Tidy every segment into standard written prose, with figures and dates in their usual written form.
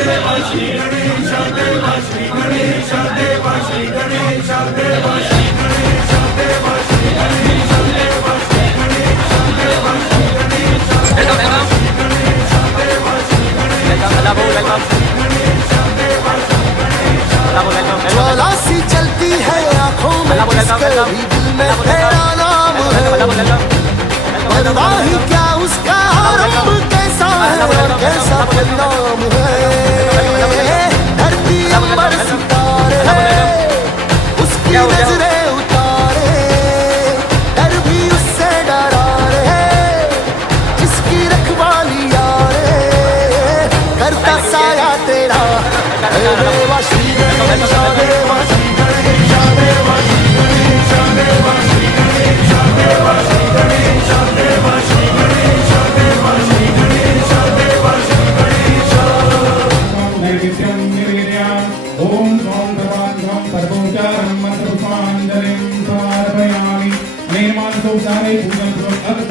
देवा श्री गणेश देवा श्री गणेश देवा श्री गणेश देवा श्री गणेश देवा श्री गणेश देवा श्री गणेश देवा श्री गणेश देवा श्री गणेश देवा श्री गणेश ज्वाला सी चलती है आंखों में, जिसके भी दिल में तेरा नाम है। परवा ही क्या उसका रब कैसा है और कैसा परिणाम है। धरती अंबर सितारे उसकी नजरें उतारे, डर भी उससे डरा रे, जिसकी रखवाली यारे करता साया तेरा। देवा श्री गणेश देवा श्री गणेश देवा श्री गणेश देवा श्री गणेश देवा श्री गणेश देवा श्री गणेश देवा श्री गणेश देवा श्री गणेश। नैवेद्यं निर्वीर्यम् ॐ ॐ भगवान् सर्वोपचारं मन्त्रपुष्पाञ्जलिं समर्पयामि। अनेन मानसोपचारे पूजनं सर्वं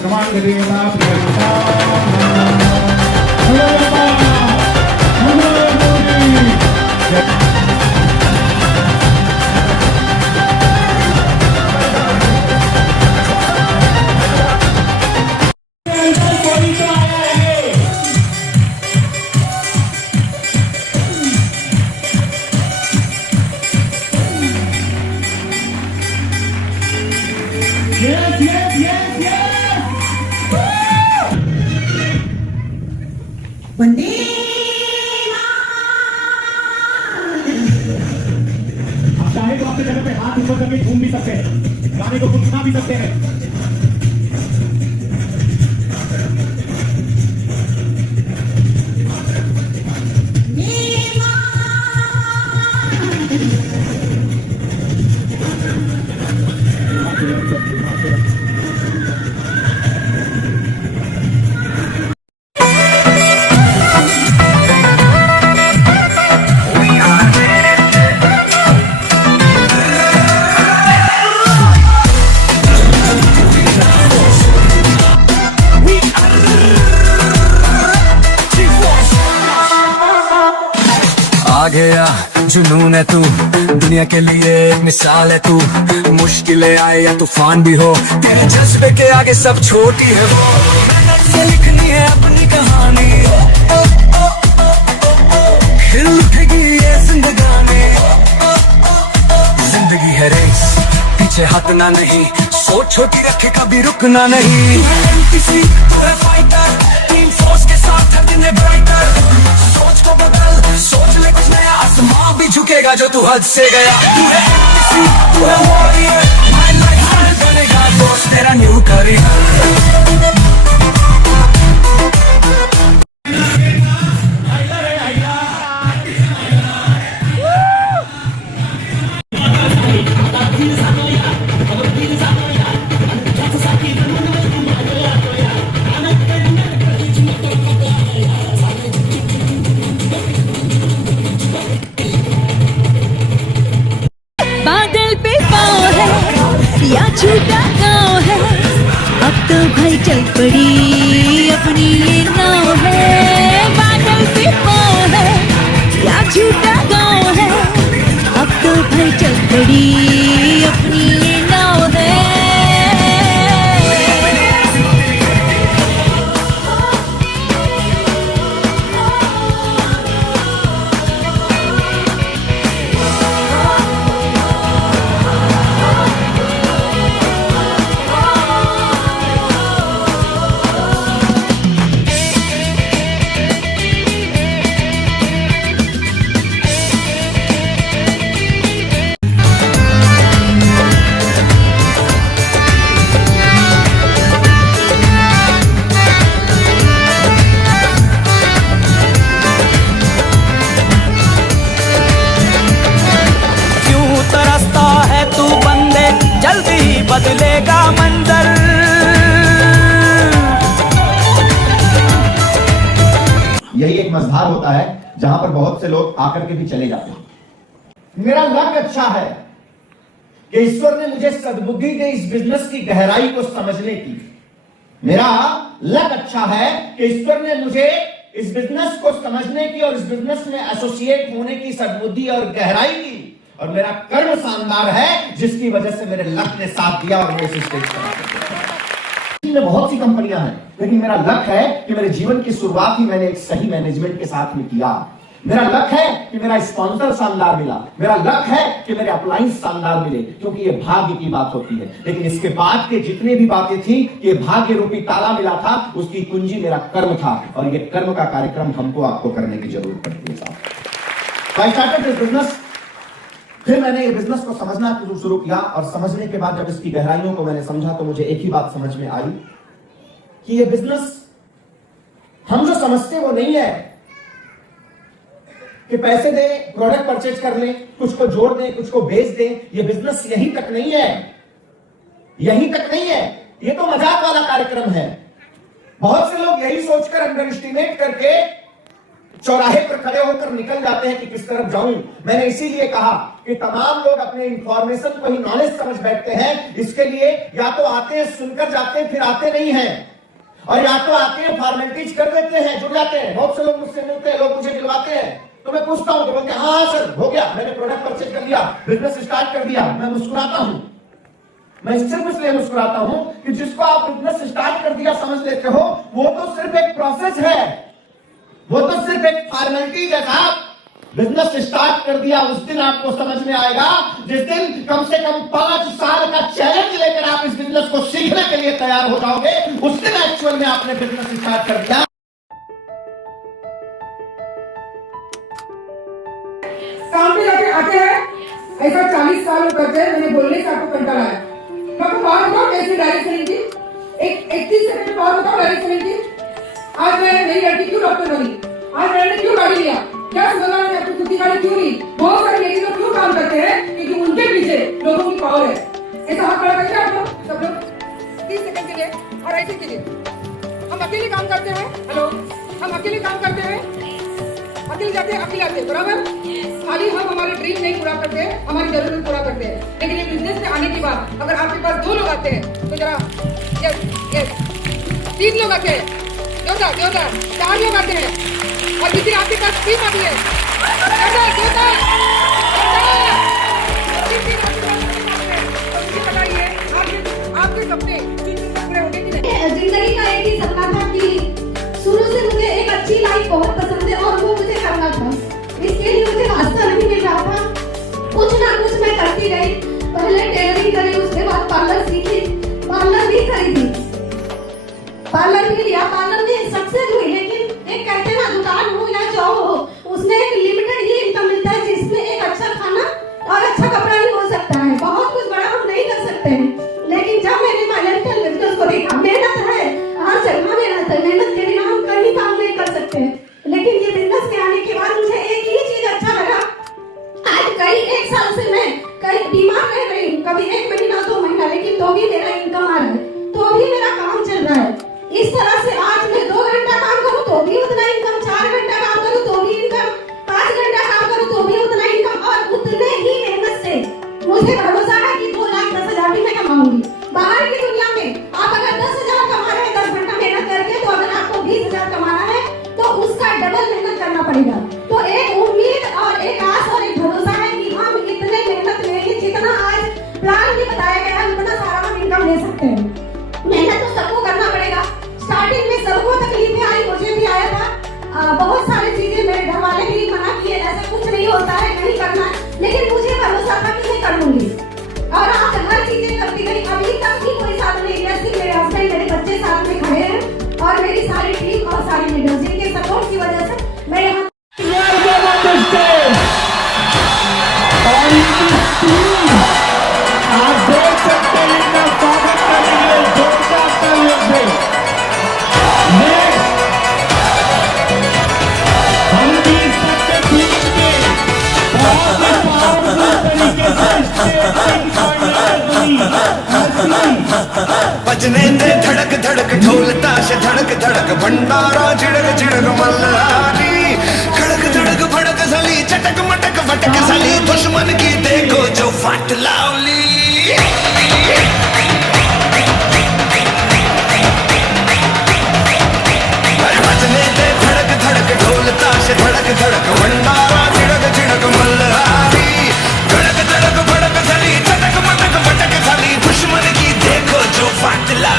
प्रमाणदेवता प्रियता। वंदे आप चाहे तो अपने जगह पे हाथ ऊपर करके झूम भी सकते हैं, गाने को गुनगुना भी सकते हैं। आ गया जुनून है तू, दुनिया के लिए एक मिसाल है तू। मुश्किलें आए या तूफान भी हो, तेरे जज्बे के आगे सब छोटी है वो। से लिखनी है अपनी कहानी, खिल उठेगी ये जिंदगानी। जिंदगी है रेस, पीछे हटना नहीं, सोच छोटी रखे कभी रुकना नहीं। किसी फाइटर, टीम फोर्स के साथ है दिन ब्राइटर। सोच को बदल, सोच ले कुछ नया, आसमां भी झुकेगा जो तू हद से गया। तू है किसी, तू है वॉरियर, माय लाइफ बनेगा दोस्त तेरा न्यू करियर। बादल पे पाँव है या छूटा गाँव है, अब तो भाई चल पड़ी अपनी ये नाव है। बादल पे पाँव है या छूटा गाँव है, अब तो भाई चल पड़ी अपनी ये नाव है। बदलेगा मंजर। यही एक मझधार होता है जहां पर बहुत से लोग आकर के भी चले जाते हैं। मेरा लक अच्छा है कि ईश्वर ने मुझे सद्बुद्धि दी इस बिजनेस की गहराई को समझने की। मेरा लक अच्छा है कि ईश्वर ने मुझे इस बिजनेस को समझने की और इस बिजनेस में एसोसिएट होने की सद्बुद्धि और गहराई की, और मेरा कर्म शानदार है जिसकी वजह से मेरे लक ने साथ दिया और मैं इस स्टेज पर में बहुत सी कंपनियां हैं, लेकिन मेरा लक है कि मेरे जीवन की शुरुआत ही मैंने एक सही मैनेजमेंट के साथ में किया। मेरा लक है कि मेरा स्पॉन्सर शानदार मिला, मेरा लक है कि मेरे अपलाइंस शानदार मिले, क्योंकि ये भाग्य की बात होती है। लेकिन इसके बाद के जितने भी बातें थी, ये भाग्य रूपी ताला मिला था, उसकी कुंजी मेरा कर्म था, और ये कर्म का कार्यक्रम हमको आपको करने की जरूरत पड़ती है साहब। I started this business. फिर मैंने ये बिजनेस को समझना शुरू किया, और समझने के बाद जब इसकी गहराइयों को मैंने समझा तो मुझे एक ही बात समझ में आई कि ये बिजनेस हम जो समझते वो नहीं है कि पैसे दे, प्रोडक्ट परचेज कर ले, कुछ को जोड़ दे, कुछ को बेच दे। ये बिजनेस यहीं तक नहीं है, यहीं तक नहीं है। ये तो मजाक वाला कार्यक्रम है। बहुत से लोग यही सोचकर अंडर एस्टिमेट करके चौराहे पर खड़े होकर निकल जाते हैं कि किस तरफ जाऊं। मैंने इसीलिए कहा कि तमाम लोग अपने इंफॉर्मेशन को ही नॉलेज समझ बैठते हैं। इसके लिए या तो आते हैं सुनकर जाते हैं, फिर आते नहीं हैं, और या तो आते हैं फॉर्मेलिटीज कर देते हैं, जुड़ जाते हैं। बहुत से लोग मुझसे मिलते हैं, लोग मुझे मिलवाते हैं, तो मैं पूछता हूं तो बोलते हैं हाँ सर हो गया, मैंने प्रोडक्ट परचेज कर लिया, बिजनेस स्टार्ट कर दिया। मैं मुस्कुराता हूं। मैं सिर्फ इसलिए मुस्कुराता हूं कि जिसको आप बिजनेस स्टार्ट कर दिया समझ लेते हो, वो तो सिर्फ एक प्रोसेस है, वो तो सिर्फ एक फॉर्मेलिटीज है साहब। बिजनेस स्टार्ट कर दिया उस दिन आपको समझ में आएगा जिस दिन कम से कम 5 साल का चैलेंज लेकर आप इस बिजनेस को सीखने के लिए तैयार हो जाओगे। उस दिन एक्चुअल में आपने बिजनेस स्टार्ट कर दिया। काम पे जाके आते हैं ऐसा 40 साल हो करते हैं। मैंने बोलने से आपको कंटाला आया। मैं आपको बात बताऊं कैसे डायरेक्ट सेलिंग की, एक 31 सेकंड बात बताऊं डायरेक्ट सेलिंग की। आज मैं मेरी लड़की क्यों डॉक्टर बनी, आज मैंने क्यों गाड़ी लिया, क्या समझा मैंने अपनी खुद की गाड़ी क्यों ली। बहुत सारे लेडीज लोग क्यों काम करते हैं, क्योंकि उनके पीछे लोगों की पावर है। ऐसा हाथ खड़ा करके आप लोग सब लोग 30 सेकंड के लिए और ऐसे के लिए हम अकेले काम करते हैं। हेलो, हम अकेले काम करते हैं, अकेले जाते हैं, अकेले आते हैं, बराबर। खाली हम हमारे ड्रीम नहीं पूरा करते हैं, हमारी जरूरत पूरा करते हैं। लेकिन ये बिजनेस में आने के बाद अगर आपके पास 2 लोग आते हैं तो जरा यस यस 3 लोग आते हैं, जोरदार जोरदार 4 लोग आते हैं, और किसी आपके पास टीम आती है, जोरदार जोरदार बताइए आपके सपने पूरे होंगे कि नहीं। जिंदगी का एक ही सपना था कि शुरू से मुझे एक अच्छी लाइफ बहुत पसंद है और वो मुझे करना था। इसके लिए मुझे रास्ता नहीं मिल रहा था, कुछ ना कुछ मैं करती गई। पहले टेलरिंग करी, उसके बाद पार्लर सीखी, पार्लर भी खरीदी, पार्लर भी लिया, पार्लर में सक्सेस हुई। लेकिन एक कहते हैं ना दुकान हो या जॉब हो, उसमें एक लिमिटेड ही इनकम मिलता है, जिसमें एक अच्छा खाना और अच्छा कपड़ा ही हो सकता है। बहुत कुछ बड़ा हम नहीं कर सकते हैं। लेकिन जब मैंने फाइनेंशियल बिजनेस को देखा, मेहनत है, हर जगह मेहनत है, मेहनत के बिना हम कहीं काम नहीं कर सकते हैं। लेकिन ये बिजनेस के आने के बाद मुझे एक ही चीज अच्छा लगा। आज कई 1 साल से मैं कहीं बीमार रह रही हूँ, कभी 1 महीना 2 महीना, लेकिन तो भी मेरा इनकम आ रहा है, तो भी मेरा काम चल रहा है। इस तरह से आज मैं 2 घंटा काम करूँ तो भी उतना इनकम, 4 घंटा काम करूँ तो भी इनकम, 5 घंटा काम करूँ तो भी उतना इनकम, और उतने ही मेहनत से मुझे भरोसा है कि 2,10,000 भी मैं कमाऊंगी। बाहर की दुनिया में आप अगर 10,000 कमा रहे हैं 10 घंटा मेहनत करके, तो अगर आपको 20,000 कमाना है तो उसका डबल मेहनत करना पड़ेगा। तो एक उम्मीद और एक आस और एक भरोसा है कि हम इतने मेहनत लेंगे, जितना आज प्लान में बताया गया है उतना सारा हम इनकम ले सकते हैं। मेहनत तो सबको करना पड़ेगा। स्टार्टिंग में सबको तकलीफें आई, मुझे भी आया था। बहुत सारी चीजें मेरे घर वाले भी मना किए, ऐसा कुछ नहीं होता है, नहीं करना है, लेकिन मुझे भरोसा था कि मैं कर लूंगी, और आज हर चीजें करती गई। अभी तक भी कोई साथ नहीं है, सिर्फ मेरे हस्बैंड, मेरे बच्चे साथ में खड़े हैं, और मेरी सारी टीम और सारी लीडर जिनके सपोर्ट की वजह से मैं यहाँ आप देख सकते हैं इनका स्वागत करने के लिए जोरदार तालियों से। हम भी सबके बीच में बहुत ही पावरफुल तरीके से बजने दे धड़क धड़क ढोल ताश धड़क धड़क भंडारा झिड़क झिड़क मल्हारी खड़क धड़क भड़क सली चटक मटक फटक सली दुश्मन की देखो जो फट लावली। बजने दे धड़क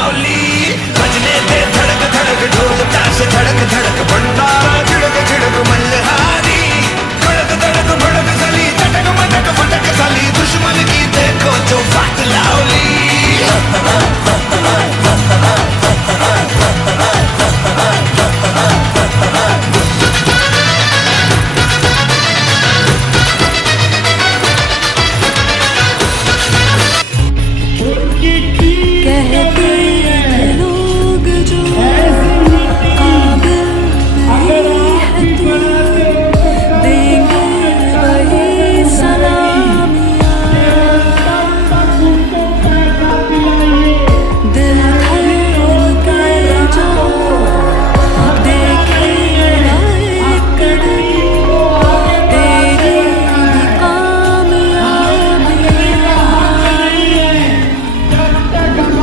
लावली भजने दे धडक धडक ढोल ताश धडक धडक भंडारा झिडक झिडक मल्हारी धडक धडक भडक झाली चटक मटक फटक झाली दुश्मन की देखो जो वाट लावली कहते हैं लोग जो काबिल नहीं है तू, देंगे वही सलामियाँ। दिल खोल के जो देखे एक कदम, तेरी भी कामयाबियाँ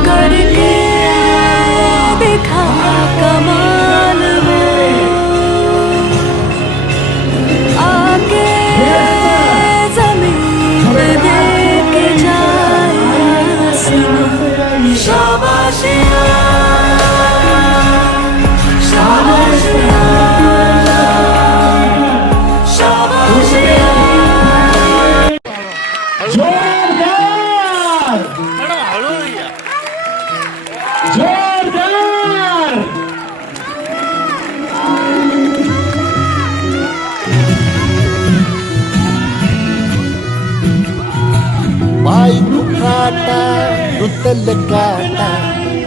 करके दिखा कमाल वो, आके जमीन पे देके जाए आसमां। शाबाशियाँ शाबाशियाँ शाबाशियाँ। जोरदार जोरदार पाय दुखाटा रुतल काटा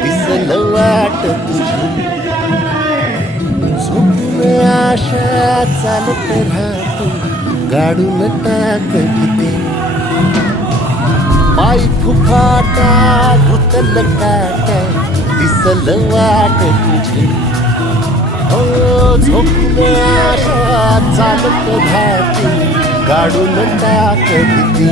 दिसल वाट तुझी झोपून आशा चालत राहतो गाडून टाक भीती पाय फुफाटा रुतल काटा दिसल वाट तुझी झोपून आशा चालत राहतो गाडून टाक भीती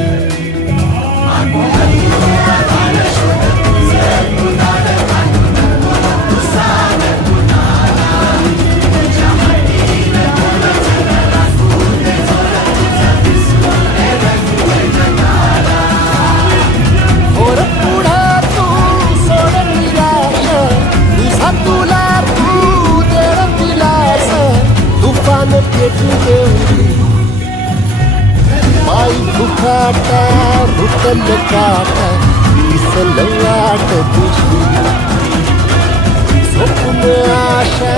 और पुढा तू सोड निराशा तुझा तुला तू देव दिलास तुफान पेटू देऊ पाय दुखाटा रुतल काटा दिसल वाट तुझी झोपून आशा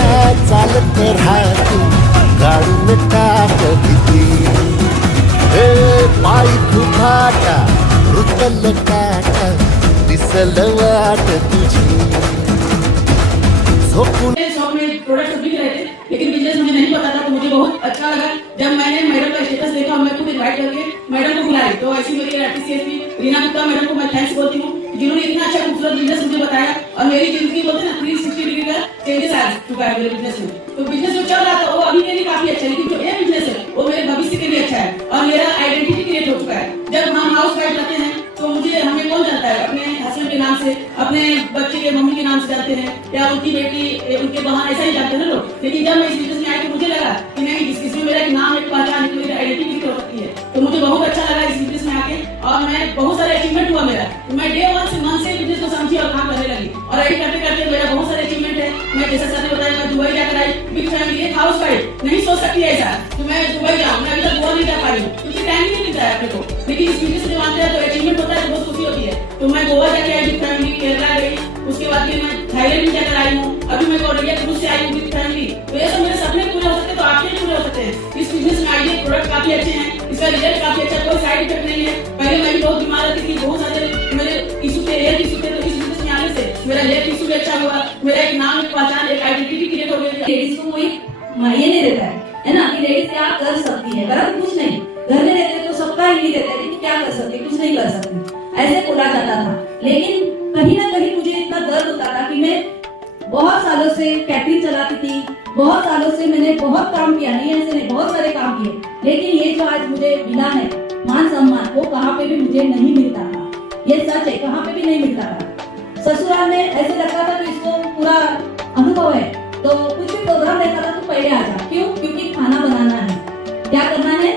चालत राहतो गाडून टाक भीती हे पाय दुखाटा रुतल काटा दिसल वाट तुझी झोपून मेरे शॉप में प्रोडक्ट बिक रहे थे, लेकिन बिजनेस मुझे नहीं पता था, तो मुझे बहुत अच्छा लगा जब मैंने मैडम का स्टेटस देखा और मैं खुद इनवाइट करके मैडम को बुलाई। तो ऐसी मेरी आरटीसीएसपी रीना गुप्ता मैडम को मैं थैंक्स बोलती हूँ, जिन्होंने इतना अच्छा खूबसूरत बिजनेस मुझे बताया और मेरी जिंदगी बोलते ना 360 डिग्री का चेंजेस आ चुका है मेरे बिजनेस में। तो बिजनेस जो चल रहा था वो अभी के लिए काफी अच्छा है, लेकिन जो ये बिजनेस है वो मेरे भविष्य के लिए अच्छा है और मेरा आइडेंटिटी क्रिएट हो चुका है। जब हम हाउस वाइफ रहते हैं तो मुझे हमें कौन जानता है, अपने हस्बैंड के नाम से, अपने बच्चे के मम्मी के नाम से जानते हैं या उनकी बेटी उनके बहन ऐसा ही जानते हैं ना लोग। लेकिन जब मैं इस बिजनेस में आई तो मुझे लगा कि नहीं, इसमें मेरा एक नाम, एक पहचान, एक मेरी आइडेंटिटी हो सकती है। तो मुझे बहुत अच्छा लगा इस बिजनेस में आके और मैं बहुत सारे अचीवमेंट हुआ मेरा। तो मैं डे वन से मन से बिजनेस को समझी और काम करने लगी और यही करते करते मेरा बहुत सारे अचीवमेंट है। मैं जैसा सर ने बताया, मैं दुबई जाकर आई, बिग फैमिली, एक हाउस वाइफ नहीं सोच सकती है ऐसा तो मैं दुबई जाऊँ। मैं अभी तक गोवा नहीं जा पाई हूँ क्योंकि टाइम नहीं मिलता है अपने को, लेकिन इस बिजनेस में मानते हैं तो अचीवमेंट होता है तो बहुत खुशी होती है। तो मैं गोवा जाके आई बिग फैमिली, केरला गई, उसके बाद फिर मैं थाईलैंड भी जाकर आई हूँ, अभी मैं कोरिया क्रूज से आई हूँ बिग फैमिली। तो ये सब मेरे सपने पूरे हो सकते हैं तो आपके भी पूरे हो सकते हैं। इस बिजनेस में आइडिया प्रोडक्ट काफी अच्छे हैं, इसका रिजल्ट काफी अच्छा, कोई साइड इफेक्ट नहीं है। पहले मैं भी बहुत बीमार रहती थी, बहुत सारे मेरे इशू थे, हेल्थ इशू थे, तो इस बिजनेस में आने से मेरा हेल्थ इशू भी अच्छा हुआ, मेरा एक नाम, एक पहचान, एक आइडेंटिटी क्रिएट हो गई। लेडीज को कोई ये नहीं देता है ना, कि लेडीज क्या कर सकती है, बराबर कुछ नहीं। घर में रहते तो सबका ही देता है कि क्या कर सकती, कुछ नहीं कर सकती, ऐसे बोला जाता था। लेकिन कहीं ना कहीं मुझे इतना दर्द होता था कि मैं बहुत सालों से कैटरिंग चलाती थी, बहुत सालों से मैंने बहुत काम किया, नहीं ऐसे नहीं, बहुत सारे काम किए, लेकिन ये जो आज मुझे मिला है मान सम्मान, वो कहाँ पे भी मुझे नहीं मिलता था। ये सच है, कहाँ पे भी नहीं मिलता था। ससुराल में ऐसे लगता था कि इसको पूरा अनुभव है, तो कुछ भी प्रोग्राम रहता था तो पहले आ जा। क्यों? क्योंकि खाना बनाना है। क्या करना है?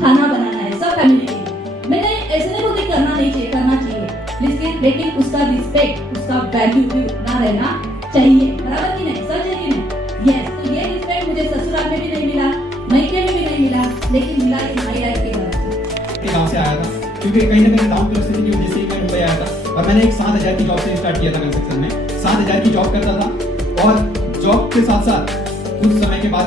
खाना बनाना है सब फैमिली के लिए। मैंने ऐसे नहीं बोलती करना नहीं चाहिए, करना चाहिए, लेकिन उसका रिस्पेक्ट, उसका वैल्यू भी उतना रहना चाहिए, बराबर की नहीं, सच है कि नहीं? यस, तो ये रिस्पेक्ट मुझे ससुराल में भी नहीं मिला, मायके में भी नहीं मिला, लेकिन मिला ये माई लाइफ के बाद। गाँव से आया था, क्योंकि कहीं ना कहीं डाउन परिस्थिति की वजह से ही मैं मुंबई आया था, और मैंने एक 7,000 की जॉब से स्टार्ट किया था कंस्ट्रक्शन में। 7,000 की जॉब करता था, और जॉब के साथ साथ कुछ समय के बाद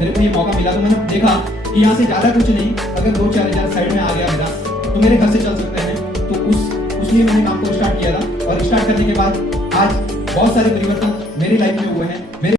मेरे को ये मौका मिला, तो मैंने देखा कि यहाँ से ज़्यादा कुछ नहीं, अगर 2-4 हज़ार साइड में आ गया मेरा तो मेरे घर से चल सकते हैं। तो उसलिए मैंने काम को स्टार्ट किया था, और स्टार्ट करने के बाद आज बहुत सारे परिवर्तन मेरी लाइफ में हुए हैं।